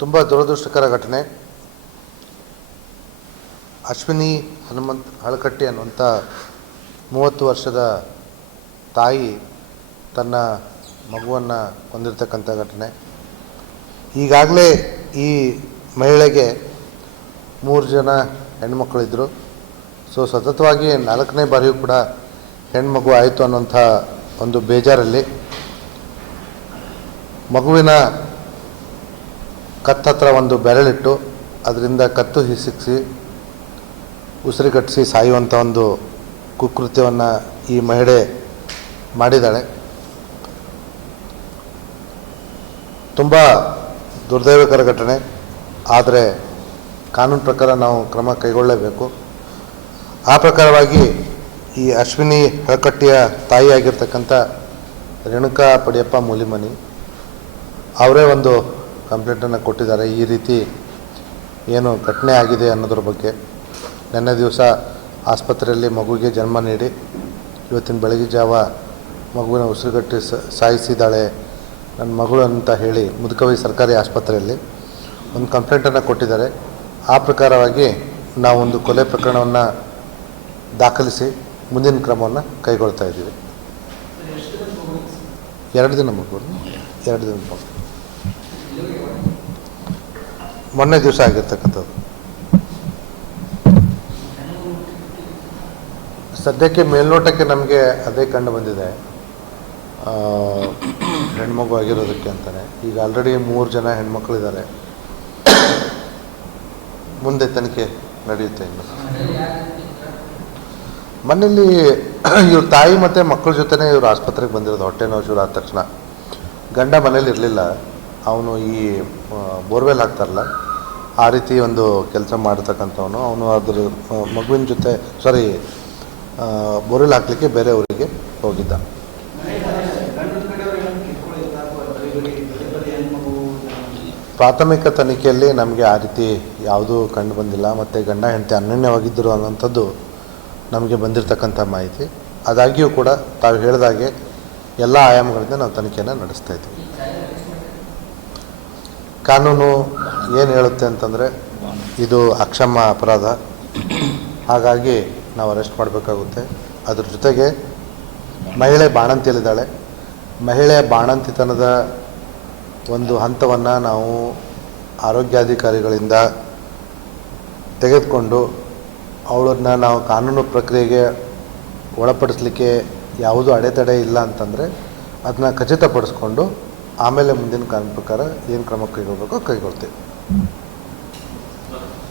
ತುಂಬ ದುರದೃಷ್ಟಕರ ಘಟನೆ. ಅಶ್ವಿನಿ ಹನುಮಂತ್ ಹಳಕಟ್ಟಿ ಅನ್ನುವಂಥ ಮೂವತ್ತು ವರ್ಷದ ತಾಯಿ ತನ್ನ ಮಗುವನ್ನು ಹೊಂದಿರತಕ್ಕಂಥ ಘಟನೆ. ಈಗಾಗಲೇ ಈ ಮಹಿಳೆಗೆ ಮೂರು ಜನ ಹೆಣ್ಮಕ್ಕಳಿದ್ದರು ಸೊ ಸತತವಾಗಿ ನಾಲ್ಕನೇ ಬಾರಿಯೂ ಕೂಡ ಹೆಣ್ಮಗು ಆಯಿತು ಅನ್ನುವಂಥ ಒಂದು ಬೇಜಾರಲ್ಲಿ ಮಗುವಿನ ಕತ್ತತ್ರ ಒಂದು ಬೆರಳಿಟ್ಟು ಅದರಿಂದ ಕತ್ತು ಹಿಸಿಕ್ಸಿ ಉಸಿರುಗಟ್ಟಿಸಿ ಸಾಯುವಂಥ ಒಂದು ಕುಕೃತ್ಯವನ್ನು ಈ ಮಹಿಳೆ ಮಾಡಿದ್ದಾಳೆ ತುಂಬ ದುರ್ದೈವಕರ ಘಟನೆ, ಆದರೆ ಕಾನೂನು ಪ್ರಕಾರ ನಾವು ಕ್ರಮ ಕೈಗೊಳ್ಳಲೇಬೇಕು ಆ ಪ್ರಕಾರವಾಗಿ ಈ ಅಶ್ವಿನಿ ಹಳಕಟ್ಟಿಯ ತಾಯಿಯಾಗಿರ್ತಕ್ಕಂಥ ರೇಣುಕಾ ಪಡಿಯಪ್ಪ ಮೂಲಿಮನಿ, ಅವರೇ ಒಂದು ಕಂಪ್ಲೇಂಟನ್ನು ಕೊಟ್ಟಿದ್ದಾರೆ. ಈ ರೀತಿ ಏನು ಘಟನೆ ಆಗಿದೆ ಅನ್ನೋದ್ರ ಬಗ್ಗೆ ನಿನ್ನೆ ದಿವಸ ಆಸ್ಪತ್ರೆಯಲ್ಲಿ ಮಗುವಿಗೆ ಜನ್ಮ ನೀಡಿ, ಇವತ್ತಿನ ಬೆಳಗ್ಗೆ ಜಾವ ಮಗುವಿನ ಉಸಿರುಗಟ್ಟಿ ಸಾಯಿಸಿದ್ದಾಳೆ ನನ್ನ ಮಗಳು ಅಂತ ಹೇಳಿ ಮುದುಕವಿ ಸರ್ಕಾರಿ ಆಸ್ಪತ್ರೆಯಲ್ಲಿ ಒಂದು ಕಂಪ್ಲೇಂಟನ್ನು ಕೊಟ್ಟಿದ್ದಾರೆ. ಆ ಪ್ರಕಾರವಾಗಿ ನಾವೊಂದು ಕೊಲೆ ಪ್ರಕರಣವನ್ನು ದಾಖಲಿಸಿ ಮುಂದಿನ ಕ್ರಮವನ್ನು ಕೈಗೊಳ್ತಾ ಇದ್ದೀವಿ. ಎರಡು ದಿನ ಮಗು. ಎರಡು ದಿನ ಮಗು. ಮೊನ್ನೆ ದಿವಸ ಆಗಿರ್ತಕ್ಕಂಥದ್ದು. ಸದ್ಯಕ್ಕೆ ಮೇಲ್ನೋಟಕ್ಕೆ ನಮಗೆ ಅದೇ ಕಂಡು ಬಂದಿದೆ. ಹೆಣ್ಮಗು ಆಗಿರೋದಕ್ಕೆ ಅಂತಾನೆ. ಈಗ ಆಲ್ರೆಡಿ ಮೂರು ಜನ ಹೆಣ್ಮಕ್ಳಿದ್ದಾರೆ. ಮುಂದೆ ತನಿಖೆ ನಡೆಯುತ್ತೆ ಇನ್ನು. ಮನೇಲಿ ಇವ್ರ ತಾಯಿ ಮತ್ತು ಮಕ್ಕಳ ಜೊತೆನೇ ಇವರು ಆಸ್ಪತ್ರೆಗೆ ಬಂದಿರೋದು. ಹೊಟ್ಟೆ ನೋವು ಶುರು ಆದ ತಕ್ಷಣ. ಗಂಡ ಮನೇಲಿ ಇರಲಿಲ್ಲ. ಅವನು ಈ ಬೋರ್ವೆಲ್ ಹಾಕ್ತಾರಲ್ಲ, ಆ ರೀತಿ ಒಂದು ಕೆಲಸ ಮಾಡ್ತಕ್ಕಂಥವನು. ಅವನು ಅದ್ರ ಮಗುವಿನ ಜೊತೆ ಸಾರಿ ಬೋರ್ವೆಲ್ ಹಾಕಲಿಕ್ಕೆ ಬೇರೆ ಊರಿಗೆ ಹೋಗಿದ್ದ. ಪ್ರಾಥಮಿಕ ತನಿಖೆಯಲ್ಲಿ ನಮಗೆ ಆ ರೀತಿ ಯಾವುದೂ ಕಂಡು ಬಂದಿಲ್ಲ. ಮತ್ತು ಗಂಡ, ಹೆಂಡತಿ ಅನನ್ಯವಾಗಿದ್ದರು ಅನ್ನೋಂಥದ್ದು ನಮಗೆ ಬಂದಿರತಕ್ಕಂಥ ಮಾಹಿತಿ. ಆದಾಗ್ಯೂ ಕೂಡ ತಾವು ಹೇಳಿದಾಗೆ ಎಲ್ಲ ಆಯಾಮಗಳಿಂದ ನಾವು ತನಿಖೆಯನ್ನು ನಡೆಸ್ತಾ ಇದ್ದೀವಿ ಕಾನೂನು ಏನು ಹೇಳುತ್ತೆ ಅಂತಂದರೆ, ಇದು ಅಕ್ಷಮ ಅಪರಾಧ. ಹಾಗಾಗಿ ನಾವು ಅರೆಸ್ಟ್ ಮಾಡಬೇಕಾಗುತ್ತೆ. ಅದ್ರ ಜೊತೆಗೆ ಮಹಿಳೆ ಬಾಣಂತಿಯಲ್ಲಿದ್ದಾಳೆ. ಮಹಿಳೆ ಬಾಣಂತಿತನದ ಒಂದು ಹಂತವನ್ನು ನಾವು ಆರೋಗ್ಯಾಧಿಕಾರಿಗಳಿಂದ ತೆಗೆದುಕೊಂಡು, ಅವಳನ್ನ ನಾವು ಕಾನೂನು ಪ್ರಕ್ರಿಯೆಗೆ ಒಳಪಡಿಸಲಿಕ್ಕೆ ಯಾವುದೂ ಅಡೆತಡೆ ಇಲ್ಲ ಅಂತಂದರೆ, ಅದನ್ನ ಖಚಿತಪಡಿಸ್ಕೊಂಡು ಆಮೇಲೆ ಮುಂದಿನ ಕಾನೂನು ಪ್ರಕಾರ ಏನು ಕ್ರಮ ಕೈಗೊಳ್ಬೇಕೋ ಕೈಗೊಳ್ತೀವಿ.